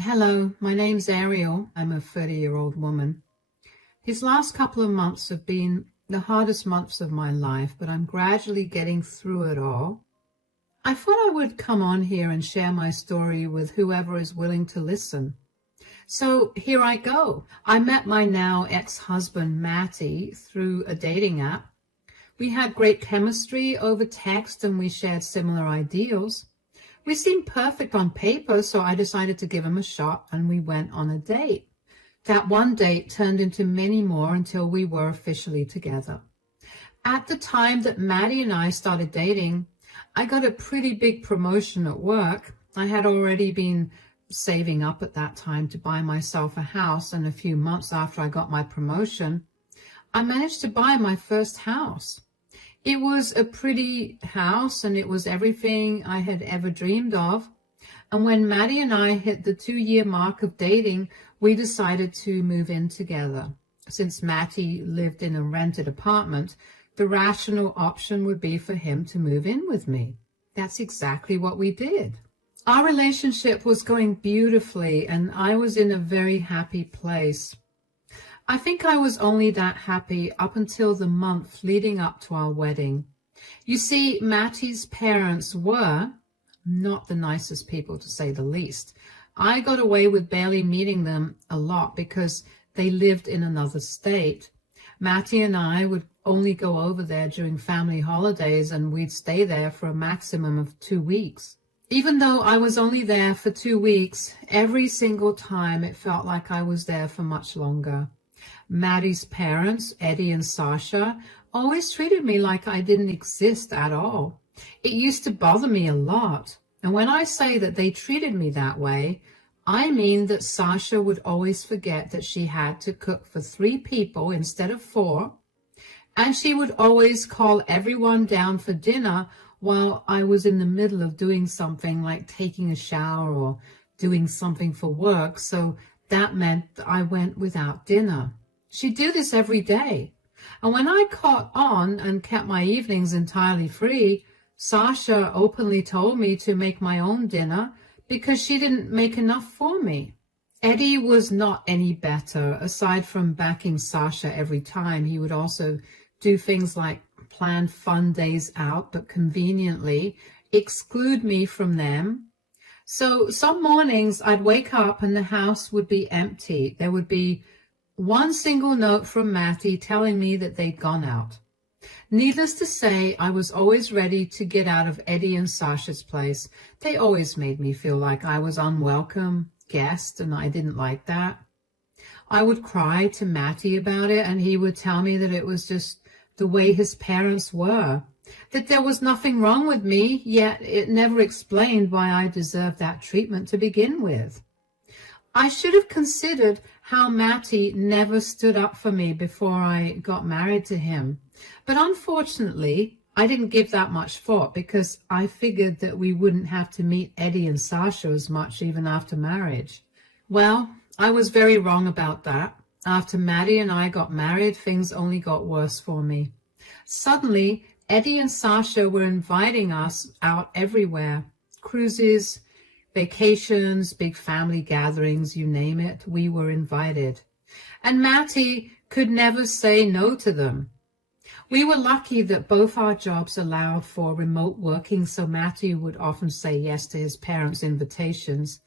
Hello, my name's Ariel. I'm a 30-year-old woman. These last couple of months have been the hardest months of my life, but I'm gradually getting through it all. I thought I would come on here and share my story with whoever is willing to listen. So here I go. I met my now ex-husband, Matty, through a dating app. We had great chemistry over text and we shared similar ideals. We seemed perfect on paper, so I decided to give him a shot and we went on a date. That one date turned into many more until we were officially together. At the time that Maddie and I started dating, I got a pretty big promotion at work. I had already been saving up at that time to buy myself a house, and a few months after I got my promotion, I managed to buy my first house. It was a pretty house and it was everything I had ever dreamed of. And when Maddie and I hit the 2-year mark of dating, we decided to move in together. Since Matty lived in a rented apartment, the rational option would be for him to move in with me. That's exactly what we did. Our relationship was going beautifully and I was in a very happy place. I think I was only that happy up until the month leading up to our wedding. You see, Matty's parents were not the nicest people, to say the least. I got away with barely meeting them a lot because they lived in another state. Matty and I would only go over there during family holidays and we'd stay there for a maximum of 2 weeks. Even though I was only there for 2 weeks, every single time it felt like I was there for much longer. Maddie's parents, Eddie and Sasha, always treated me like I didn't exist at all. It used to bother me a lot. And when I say that they treated me that way, I mean that Sasha would always forget that she had to cook for 3 people instead of 4. And she would always call everyone down for dinner while I was in the middle of doing something like taking a shower or doing something for work. So that meant that I went without dinner. She'd do this every day. And when I caught on and kept my evenings entirely free, Sasha openly told me to make my own dinner because she didn't make enough for me. Eddie was not any better. Aside from backing Sasha every time, he would also do things like plan fun days out, but conveniently exclude me from them. So some mornings I'd wake up and the house would be empty. There would be one single note from Matty telling me that they'd gone out. Needless to say, I was always ready to get out of Eddie and Sasha's place. They always made me feel like I was unwelcome guest, and I didn't like that. I would cry to Matty about it, and he would tell me that it was just the way his parents were, that there was nothing wrong with me, yet it never explained why I deserved that treatment to begin with. I should have considered how Matty never stood up for me before I got married to him. But unfortunately, I didn't give that much thought because I figured that we wouldn't have to meet Eddie and Sasha as much even after marriage. Well, I was very wrong about that. After Maddie and I got married, things only got worse for me. Suddenly, Eddie and Sasha were inviting us out everywhere. Cruises, vacations, big family gatherings, you name it, we were invited. And Matty could never say no to them. We were lucky that both our jobs allowed for remote working, so Matty would often say yes to his parents' invitations.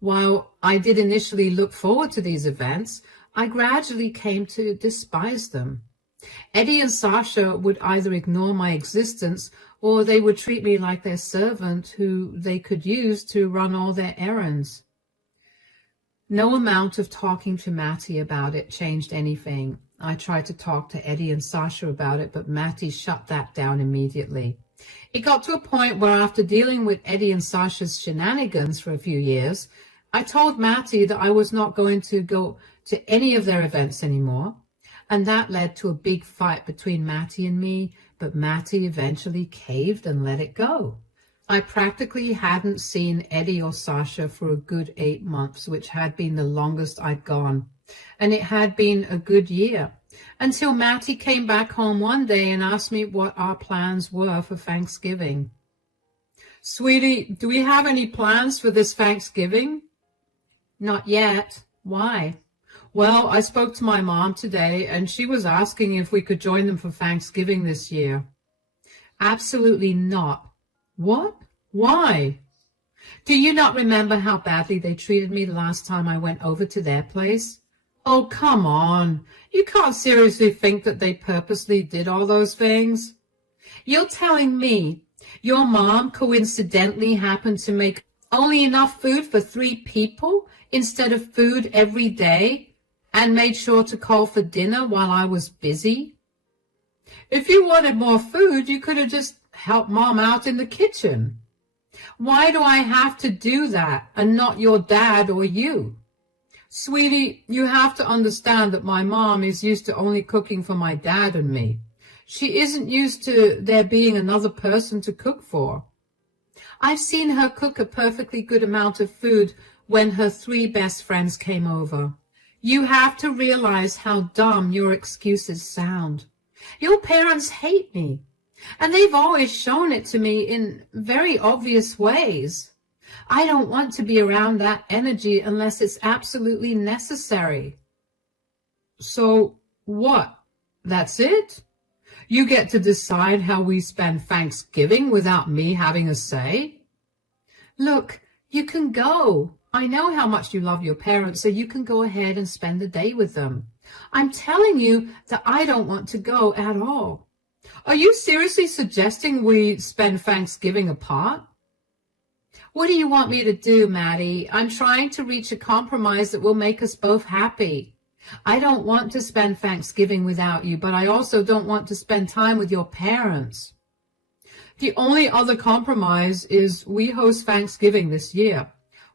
While I did initially look forward to these events, I gradually came to despise them. Eddie and Sasha would either ignore my existence or they would treat me like their servant who they could use to run all their errands. No amount of talking to Matty about it changed anything. I tried to talk to Eddie and Sasha about it, but Matty shut that down immediately. It got to a point where after dealing with Eddie and Sasha's shenanigans for a few years, I told Matty that I was not going to go to any of their events anymore. And that led to a big fight between Matty and me, but Matty eventually caved and let it go. I practically hadn't seen Eddie or Sasha for a good 8 months, which had been the longest I'd gone. And it had been a good year, until Matty came back home one day and asked me what our plans were for Thanksgiving. "Sweetie, do we have any plans for this Thanksgiving?" Not yet. Why? Well, I spoke to my mom today, and she was asking if we could join them for Thanksgiving this year. Absolutely not. What? Why? Do you not remember how badly they treated me the last time I went over to their place? Oh, come on. You can't seriously think that they purposely did all those things? You're telling me your mom coincidentally happened to make only enough food for 3 people instead of food every day and made sure to call for dinner while I was busy? If you wanted more food, you could have just helped Mom out in the kitchen. Why do I have to do that and not your dad or you? Sweetie, you have to understand that my mom is used to only cooking for my dad and me. She isn't used to there being another person to cook for. I've seen her cook a perfectly good amount of food when her 3 best friends came over. You have to realize how dumb your excuses sound. Your parents hate me, and they've always shown it to me in very obvious ways. I don't want to be around that energy unless it's absolutely necessary. So what? That's it? You get to decide how we spend Thanksgiving without me having a say? Look, you can go. I know how much you love your parents, so you can go ahead and spend the day with them. I'm telling you that I don't want to go at all. Are you seriously suggesting we spend Thanksgiving apart? What do you want me to do, Maddie? I'm trying to reach a compromise that will make us both happy. I don't want to spend Thanksgiving without you, but I also don't want to spend time with your parents. The only other compromise is we host Thanksgiving this year.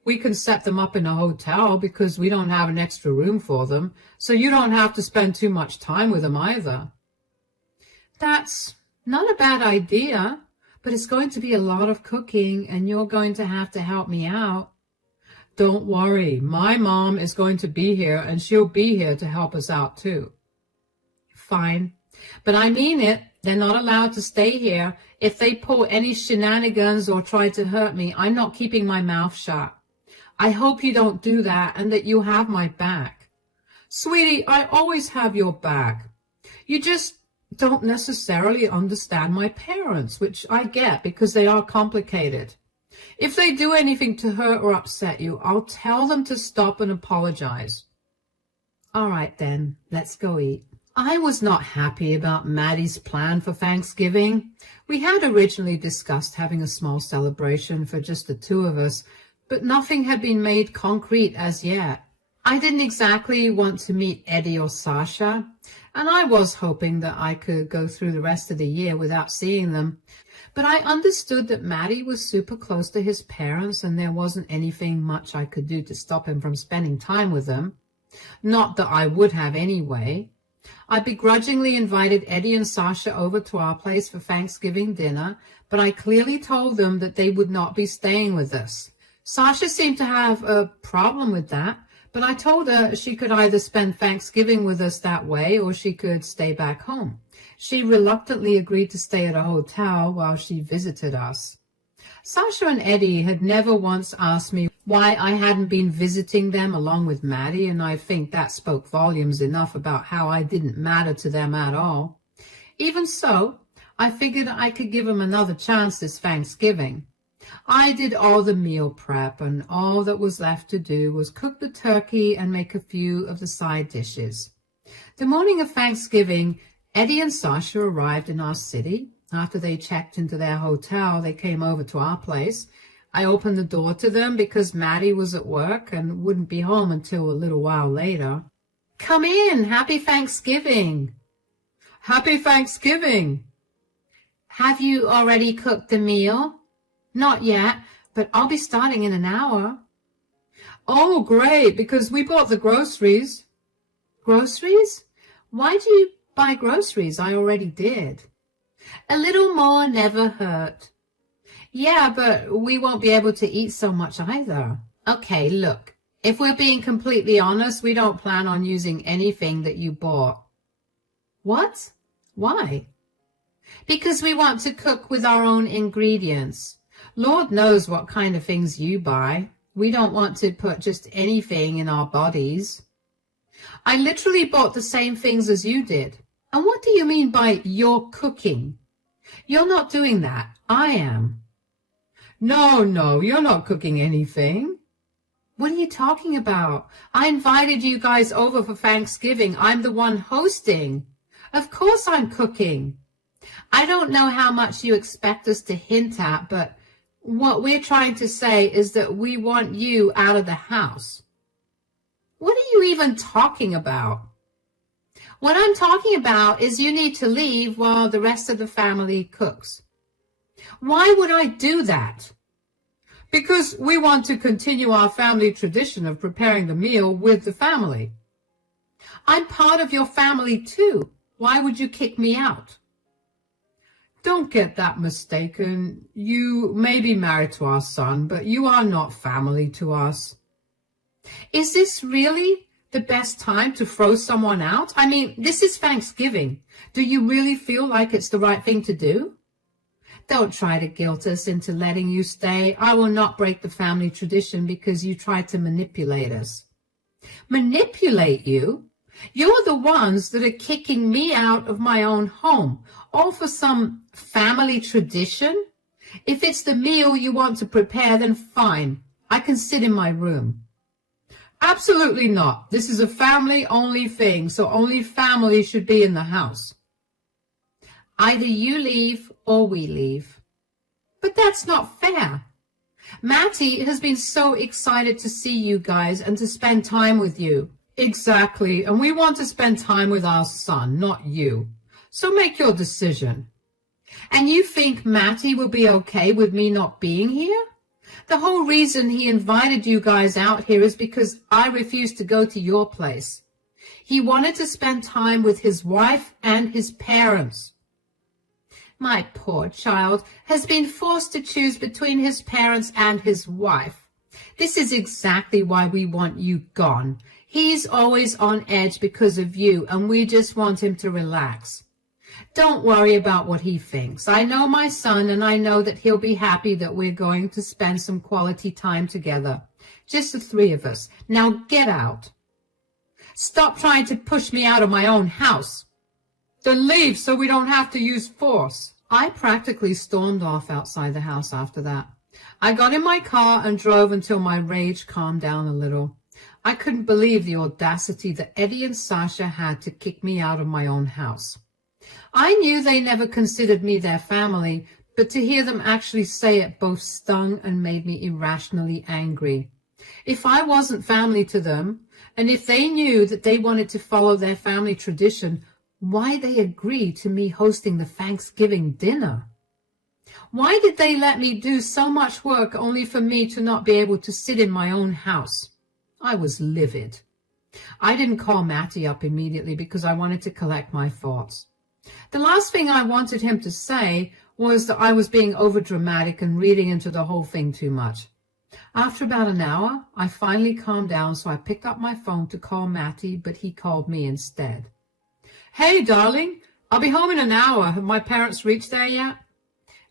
We can set them up in a hotel because we don't have an extra room for them, so you don't have to spend too much time with them either. That's not a bad idea, but it's going to be a lot of cooking, and you're going to have to help me out. Don't worry, my mom is going to be here, and she'll be here to help us out too. Fine, but I mean it. They're not allowed to stay here. If they pull any shenanigans or try to hurt me, I'm not keeping my mouth shut. I hope you don't do that and that you have my back. Sweetie, I always have your back. You just don't necessarily understand my parents, which I get because they are complicated. If they do anything to hurt or upset you, I'll tell them to stop and apologize. All right then, let's go eat. I was not happy about Maddie's plan for Thanksgiving. We had originally discussed having a small celebration for just the 2 of us, but nothing had been made concrete as yet. I didn't exactly want to meet Eddie or Sasha, and I was hoping that I could go through the rest of the year without seeing them. But I understood that Maddie was super close to his parents, and there wasn't anything much I could do to stop him from spending time with them. Not that I would have anyway. I begrudgingly invited Eddie and Sasha over to our place for Thanksgiving dinner, but I clearly told them that they would not be staying with us. Sasha seemed to have a problem with that, but I told her she could either spend Thanksgiving with us that way or she could stay back home. She reluctantly agreed to stay at a hotel while she visited us. Sasha and Eddie had never once asked me why I hadn't been visiting them along with Maddie, and I think that spoke volumes enough about how I didn't matter to them at all. Even so, I figured I could give them another chance this Thanksgiving. I did all the meal prep, and all that was left to do was cook the turkey and make a few of the side dishes. The morning of Thanksgiving, Eddie and Sasha arrived in our city. After they checked into their hotel, they came over to our place. I opened the door to them because Maddie was at work and wouldn't be home until a little while later. Come in. Happy Thanksgiving. Happy Thanksgiving. Have you already cooked the meal? Not yet, but I'll be starting in an hour. Oh, great, because we bought the groceries. Groceries? Why do you buy groceries? I already did. A little more never hurt. Yeah, but we won't be able to eat so much either. Okay, look, if we're being completely honest, we don't plan on using anything that you bought. What? Why? Because we want to cook with our own ingredients. Lord knows what kind of things you buy. We don't want to put just anything in our bodies. I literally bought the same things as you did. And what do you mean by you're cooking? You're not doing that. I am. No, you're not cooking anything. What are you talking about? I invited you guys over for Thanksgiving. I'm the one hosting. Of course I'm cooking. I don't know how much you expect us to hint at, but what we're trying to say is that we want you out of the house. What are you even talking about? What I'm talking about is you need to leave while the rest of the family cooks. Why would I do that? Because we want to continue our family tradition of preparing the meal with the family. I'm part of your family too. Why would you kick me out? Don't get that mistaken. You may be married to our son, but you are not family to us. Is this really the best time to throw someone out? I mean, this is Thanksgiving. Do you really feel like it's the right thing to do? Don't try to guilt us into letting you stay. I will not break the family tradition because you tried to manipulate us. Manipulate you? You're the ones that are kicking me out of my own home, all for some family tradition? If it's the meal you want to prepare, then fine. I can sit in my room. Absolutely not. This is a family-only thing, so only family should be in the house. Either you leave or we leave. But that's not fair. Mattie has been so excited to see you guys and to spend time with you. Exactly, and we want to spend time with our son, not you. So make your decision. And you think Mattie will be okay with me not being here? The whole reason he invited you guys out here is because I refused to go to your place. He wanted to spend time with his wife and his parents. My poor child has been forced to choose between his parents and his wife. This is exactly why we want you gone. He's always on edge because of you, and we just want him to relax. Don't worry about what he thinks. I know my son, and I know that he'll be happy that we're going to spend some quality time together. Just the three of us. Now get out. Stop trying to push me out of my own house. Then leave so we don't have to use force. I practically stormed off outside the house after that. I got in my car and drove until my rage calmed down a little. I couldn't believe the audacity that Eddie and Sasha had to kick me out of my own house. I knew they never considered me their family, but to hear them actually say it both stung and made me irrationally angry. If I wasn't family to them, and if they knew that they wanted to follow their family tradition, why they agree to me hosting the Thanksgiving dinner? Why did they let me do so much work only for me to not be able to sit in my own house? I was livid. I didn't call Mattie up immediately because I wanted to collect my thoughts. The last thing I wanted him to say was that I was being overdramatic and reading into the whole thing too much. After about an hour, I finally calmed down, so I picked up my phone to call Mattie, but he called me instead. Hey, darling, I'll be home in an hour. Have my parents reached there yet?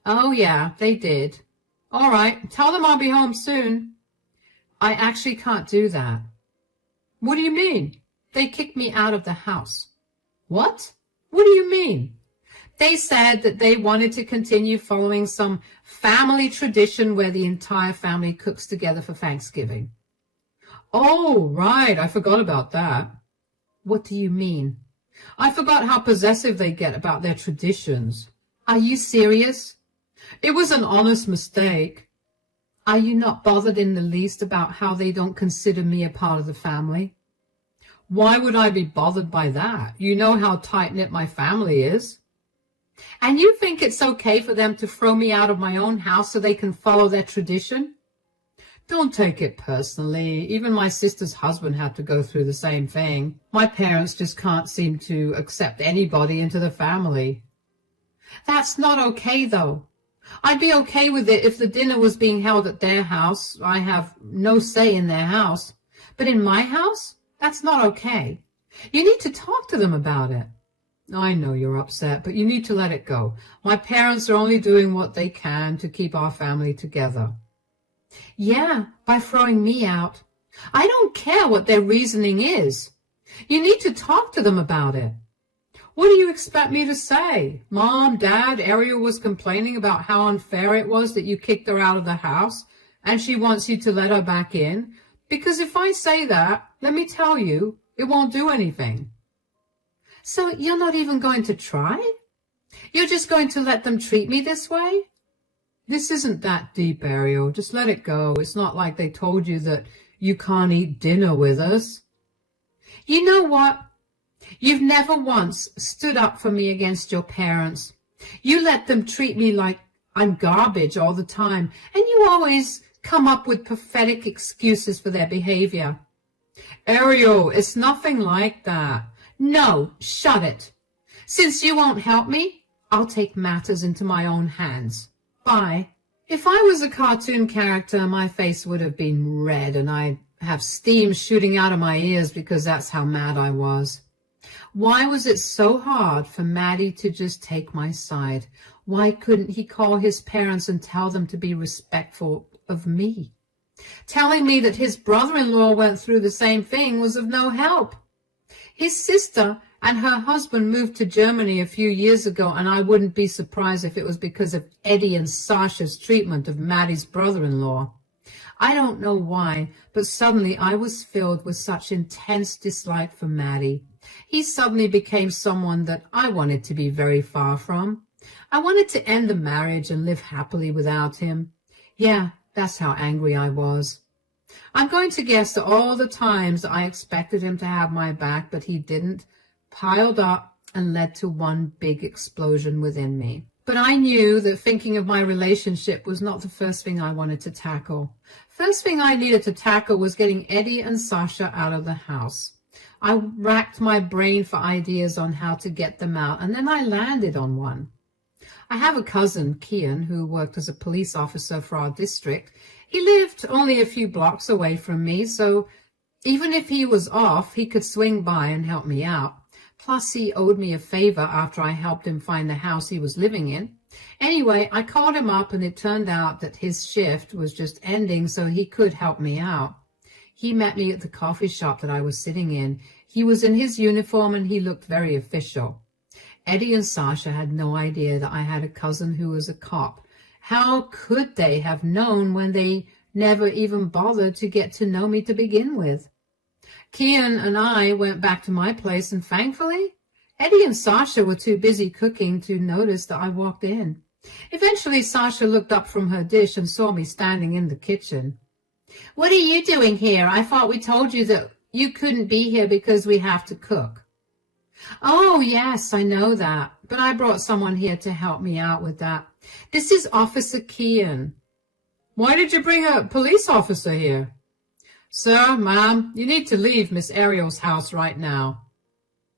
Oh, yeah, they did. All right, tell them I'll be home soon. I actually can't do that. What do you mean? They kicked me out of the house. What? What do you mean? They said that they wanted to continue following some family tradition where the entire family cooks together for Thanksgiving. Oh, right, I forgot about that. What do you mean? I forgot how possessive they get about their traditions. Are you serious? It was an honest mistake. Are you not bothered in the least about how they don't consider me a part of the family? Why would I be bothered by that? You know how tight-knit my family is. And you think it's okay for them to throw me out of my own house so they can follow their tradition? Don't take it personally. Even my sister's husband had to go through the same thing. My parents just can't seem to accept anybody into the family. That's not okay, though. I'd be okay with it if the dinner was being held at their house. I have no say in their house. But in my house, that's not okay. You need to talk to them about it. I know you're upset, but you need to let it go. My parents are only doing what they can to keep our family together. Yeah, by throwing me out. I don't care what their reasoning is. You need to talk to them about it. What do you expect me to say? Mom, Dad, Ariel was complaining about how unfair it was that you kicked her out of the house, and she wants you to let her back in. Because if I say that, let me tell you, it won't do anything. So you're not even going to try? You're just going to let them treat me this way? This isn't that deep, Ariel. Just let it go. It's not like they told you that you can't eat dinner with us. You know what? You've never once stood up for me against your parents. You let them treat me like I'm garbage all the time, and you always come up with pathetic excuses for their behavior. Ariel, it's nothing like that. No, shut it. Since you won't help me, I'll take matters into my own hands. Bye. If I was a cartoon character, my face would have been red and I'd have steam shooting out of my ears because that's how mad I was. Why was it so hard for Maddie to just take my side? Why couldn't he call his parents and tell them to be respectful of me? Telling me that his brother-in-law went through the same thing was of no help. His sister and her husband moved to Germany a few years ago, and I wouldn't be surprised if it was because of Eddie and Sasha's treatment of Maddie's brother-in-law. I don't know why, but suddenly I was filled with such intense dislike for Maddie. He suddenly became someone that I wanted to be very far from. I wanted to end the marriage and live happily without him. Yeah, that's how angry I was. I'm going to guess that all the times I expected him to have my back, but he didn't, piled up and led to one big explosion within me. But I knew that thinking of my relationship was not the first thing I wanted to tackle. First thing I needed to tackle was getting Eddie and Sasha out of the house. I racked my brain for ideas on how to get them out, and then I landed on one. I have a cousin, Kian, who worked as a police officer for our district. He lived only a few blocks away from me, so even if he was off, he could swing by and help me out. Plus, he owed me a favor after I helped him find the house he was living in. Anyway, I called him up, and it turned out that his shift was just ending, so he could help me out. He met me at the coffee shop that I was sitting in. He was in his uniform, and he looked very official. Eddie and Sasha had no idea that I had a cousin who was a cop. How could they have known when they never even bothered to get to know me to begin with? Kian and I went back to my place, and thankfully, Eddie and Sasha were too busy cooking to notice that I walked in. Eventually, Sasha looked up from her dish and saw me standing in the kitchen. "What are you doing here? I thought we told you that you couldn't be here because we have to cook." "Oh, yes, I know that, but I brought someone here to help me out with that. This is Officer Kian." "Why did you bring a police officer here?" "Sir, ma'am, you need to leave Miss Ariel's house right now."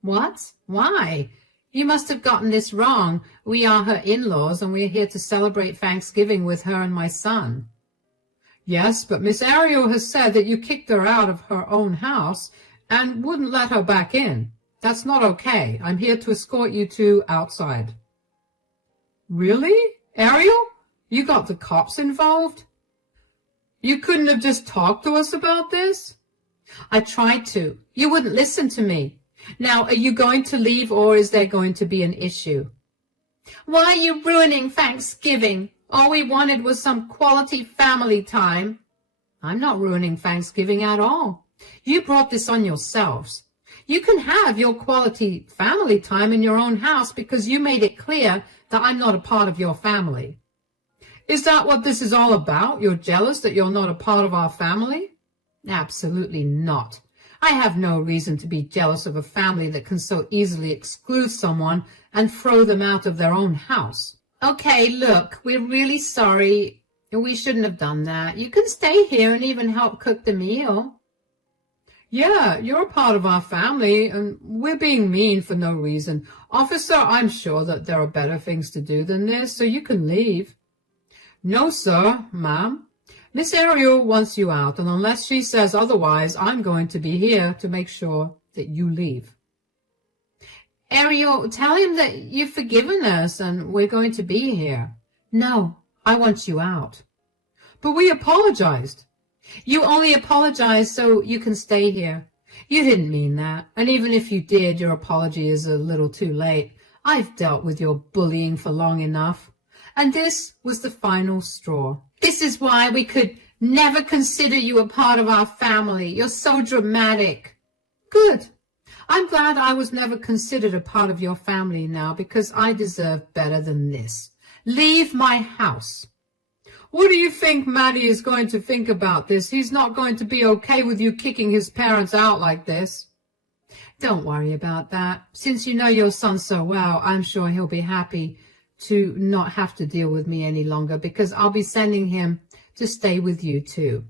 "What? Why? You must have gotten this wrong. We are her in-laws, and we are here to celebrate Thanksgiving with her and my son." "Yes, but Miss Ariel has said that you kicked her out of her own house and wouldn't let her back in. That's not okay. I'm here to escort you two outside." "Really? Ariel? You got the cops involved? You couldn't have just talked to us about this?" "I tried to. You wouldn't listen to me. Now, are you going to leave, or is there going to be an issue?" "Why are you ruining Thanksgiving? All we wanted was some quality family time." "I'm not ruining Thanksgiving at all. You brought this on yourselves. You can have your quality family time in your own house because you made it clear that I'm not a part of your family." "Is that what this is all about? You're jealous that you're not a part of our family?" "Absolutely not. I have no reason to be jealous of a family that can so easily exclude someone and throw them out of their own house." "Okay, look, we're really sorry. We shouldn't have done that. You can stay here and even help cook the meal." "Yeah, you're a part of our family, and we're being mean for no reason. Officer, I'm sure that there are better things to do than this, so you can leave." "No, sir, ma'am. Miss Ariel wants you out, and unless she says otherwise, I'm going to be here to make sure that you leave." "Ariel, tell him that you've forgiven us and we're going to be here." "No, I want you out." But we apologized. You only apologized so you can stay here. You didn't mean that, and even if you did, your apology is a little too late. I've dealt with your bullying for long enough. And this was the final straw. This is why we could never consider you a part of our family. You're so dramatic. Good. I'm glad I was never considered a part of your family now, because I deserve better than this. Leave my house. What do you think Matty is going to think about this? He's not going to be okay with you kicking his parents out like this. Don't worry about that. Since you know your son so well, I'm sure he'll be happy to not have to deal with me any longer, because I'll be sending him to stay with you too.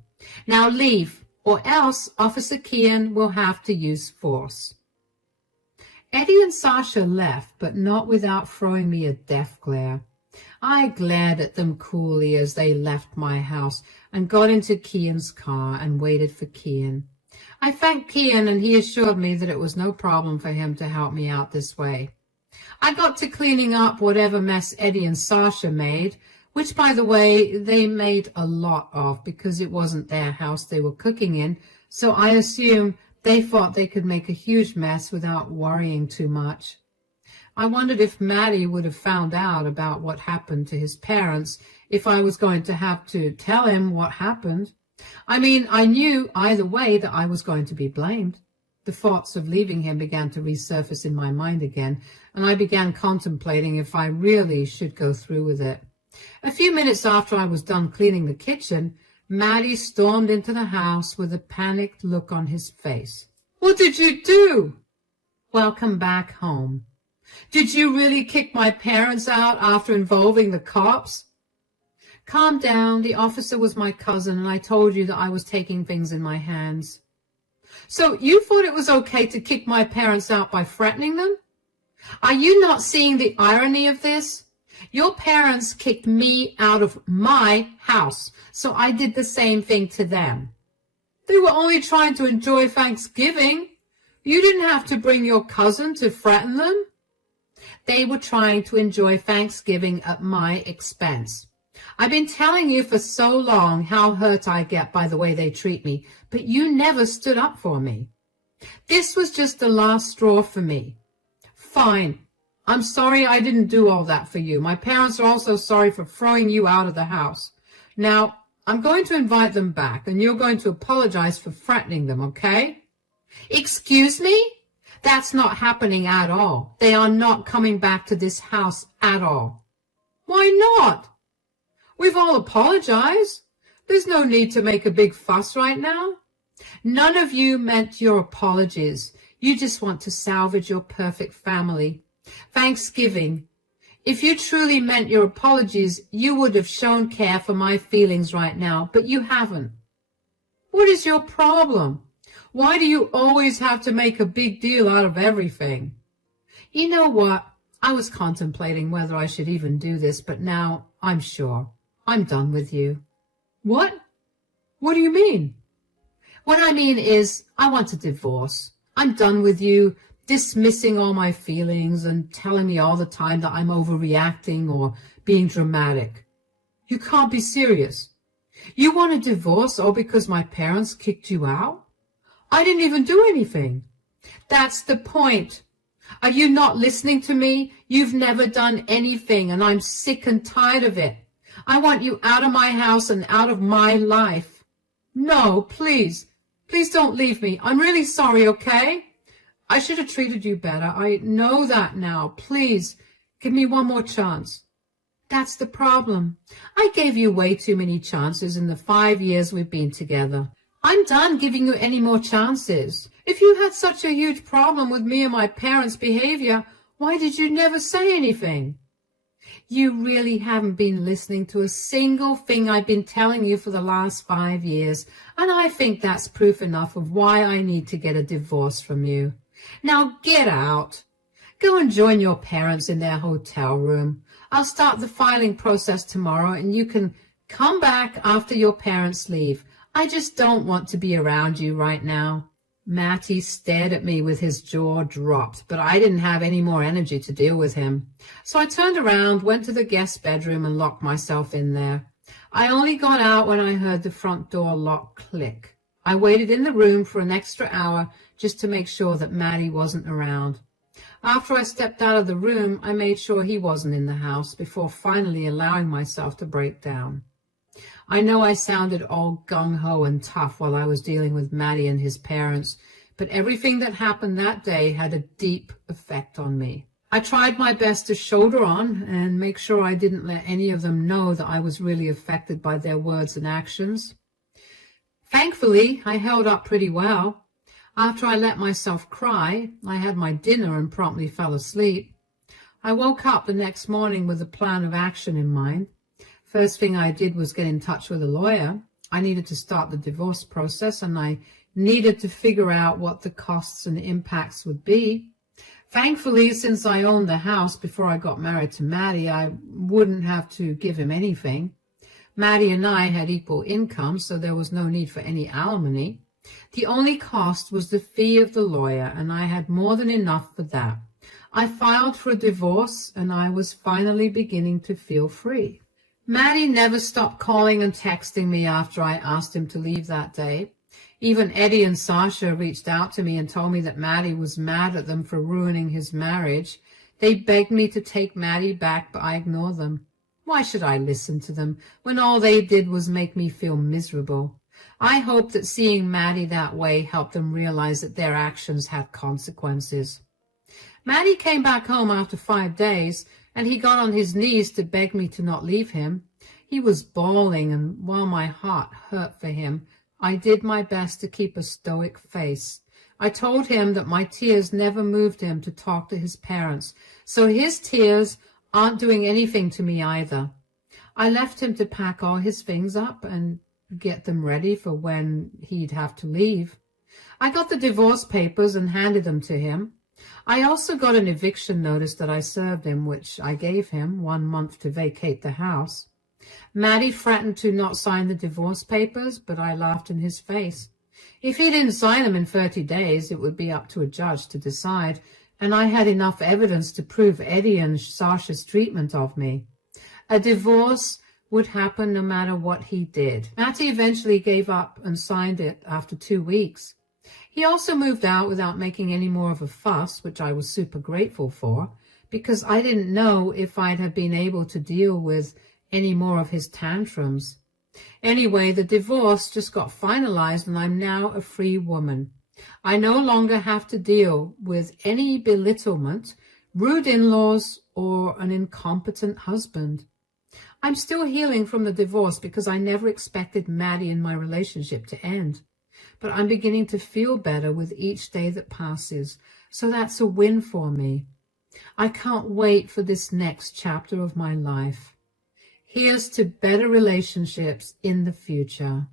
Now leave, or else Officer Kian will have to use force. Eddie and Sasha left, but not without throwing me a death glare. I glared at them coolly as they left my house and got into Kian's car and waited for Kian. I thanked Kian, and he assured me that it was no problem for him to help me out this way. I got to cleaning up whatever mess Eddie and Sasha made, which, by the way, they made a lot of because it wasn't their house they were cooking in, so I assume they thought they could make a huge mess without worrying too much. I wondered if Matty would have found out about what happened to his parents, if I was going to have to tell him what happened. I mean, I knew either way that I was going to be blamed. The thoughts of leaving him began to resurface in my mind again, and I began contemplating if I really should go through with it. A few minutes after I was done cleaning the kitchen, Matty stormed into the house with a panicked look on his face. "What did you do?" "Welcome back home." "Did you really kick my parents out after involving the cops?" "Calm down. The officer was my cousin, and I told you that I was taking things in my hands." "So you thought it was okay to kick my parents out by threatening them? Are you not seeing the irony of this? Your parents kicked me out of my house, so I did the same thing to them. They were only trying to enjoy Thanksgiving. You didn't have to bring your cousin to threaten them." "They were trying to enjoy Thanksgiving at my expense. I've been telling you for so long how hurt I get by the way they treat me, but you never stood up for me. This was just the last straw for me. Fine. I'm sorry I didn't do all that for you. My parents are also sorry for throwing you out of the house. Now, I'm going to invite them back, and you're going to apologize for threatening them, okay?" "Excuse me? That's not happening at all. They are not coming back to this house at all." "Why not? We've all apologized. There's no need to make a big fuss right now. None of you meant your apologies. You just want to salvage your perfect family. Thanksgiving. If you truly meant your apologies, you would have shown care for my feelings right now, but you haven't. What is your problem? Why do you always have to make a big deal out of everything?" "You know what? I was contemplating whether I should even do this, but now I'm sure. I'm done with you." "What? What do you mean?" "What I mean is I want a divorce. I'm done with you dismissing all my feelings and telling me all the time that I'm overreacting or being dramatic." "You can't be serious. You want a divorce all because my parents kicked you out? I didn't even do anything." "That's the point. Are you not listening to me? You've never done anything, and I'm sick and tired of it. I want you out of my house and out of my life." "No, please. Please don't leave me. I'm really sorry, okay? I should have treated you better. I know that now. Please, give me one more chance." "That's the problem. I gave you way too many chances in the 5 years we've been together. I'm done giving you any more chances. If you had such a huge problem with me and my parents' behavior, why did you never say anything?" "You really haven't been listening to a single thing I've been telling you for the last 5 years, and I think that's proof enough of why I need to get a divorce from you. Now get out. Go and join your parents in their hotel room. I'll start the filing process tomorrow, and you can come back after your parents leave. I just don't want to be around you right now." Matty stared at me with his jaw dropped, but I didn't have any more energy to deal with him. So I turned around, went to the guest bedroom, and locked myself in there. I only got out when I heard the front door lock click. I waited in the room for an extra hour just to make sure that Matty wasn't around. After I stepped out of the room, I made sure he wasn't in the house before finally allowing myself to break down. I know I sounded all gung-ho and tough while I was dealing with Matty and his parents, but everything that happened that day had a deep effect on me. I tried my best to shoulder on and make sure I didn't let any of them know that I was really affected by their words and actions. Thankfully, I held up pretty well. After I let myself cry, I had my dinner and promptly fell asleep. I woke up the next morning with a plan of action in mind. First thing I did was get in touch with a lawyer. I needed to start the divorce process, and I needed to figure out what the costs and impacts would be. Thankfully, since I owned the house before I got married to Matty, I wouldn't have to give him anything. Matty and I had equal income, so there was no need for any alimony. The only cost was the fee of the lawyer, and I had more than enough for that. I filed for a divorce, and I was finally beginning to feel free. Matty never stopped calling and texting me after I asked him to leave that day. Even Eddie and Sasha reached out to me and told me that Matty was mad at them for ruining his marriage. They begged me to take Matty back, but I ignored them. Why should I listen to them when all they did was make me feel miserable? I hope that seeing Matty that way helped them realize that their actions had consequences. Matty came back home after 5 days, and he got on his knees to beg me to not leave him. He was bawling, and while my heart hurt for him, I did my best to keep a stoic face. I told him that my tears never moved him to talk to his parents, so his tears aren't doing anything to me either. I left him to pack all his things up and get them ready for when he'd have to leave. I got the divorce papers and handed them to him. I also got an eviction notice that I served him, which I gave him 1 month to vacate the house. Matty threatened to not sign the divorce papers, but I laughed in his face. If he didn't sign them in 30 days, it would be up to a judge to decide, and I had enough evidence to prove Eddie and Sasha's treatment of me. A divorce would happen no matter what he did. Matty eventually gave up and signed it after 2 weeks. He also moved out without making any more of a fuss, which I was super grateful for, because I didn't know if I'd have been able to deal with any more of his tantrums. Anyway, the divorce just got finalized, and I'm now a free woman. I no longer have to deal with any belittlement, rude in-laws, or an incompetent husband. I'm still healing from the divorce because I never expected Matty and my relationship to end. But I'm beginning to feel better with each day that passes, so that's a win for me. I can't wait for this next chapter of my life. Here's to better relationships in the future.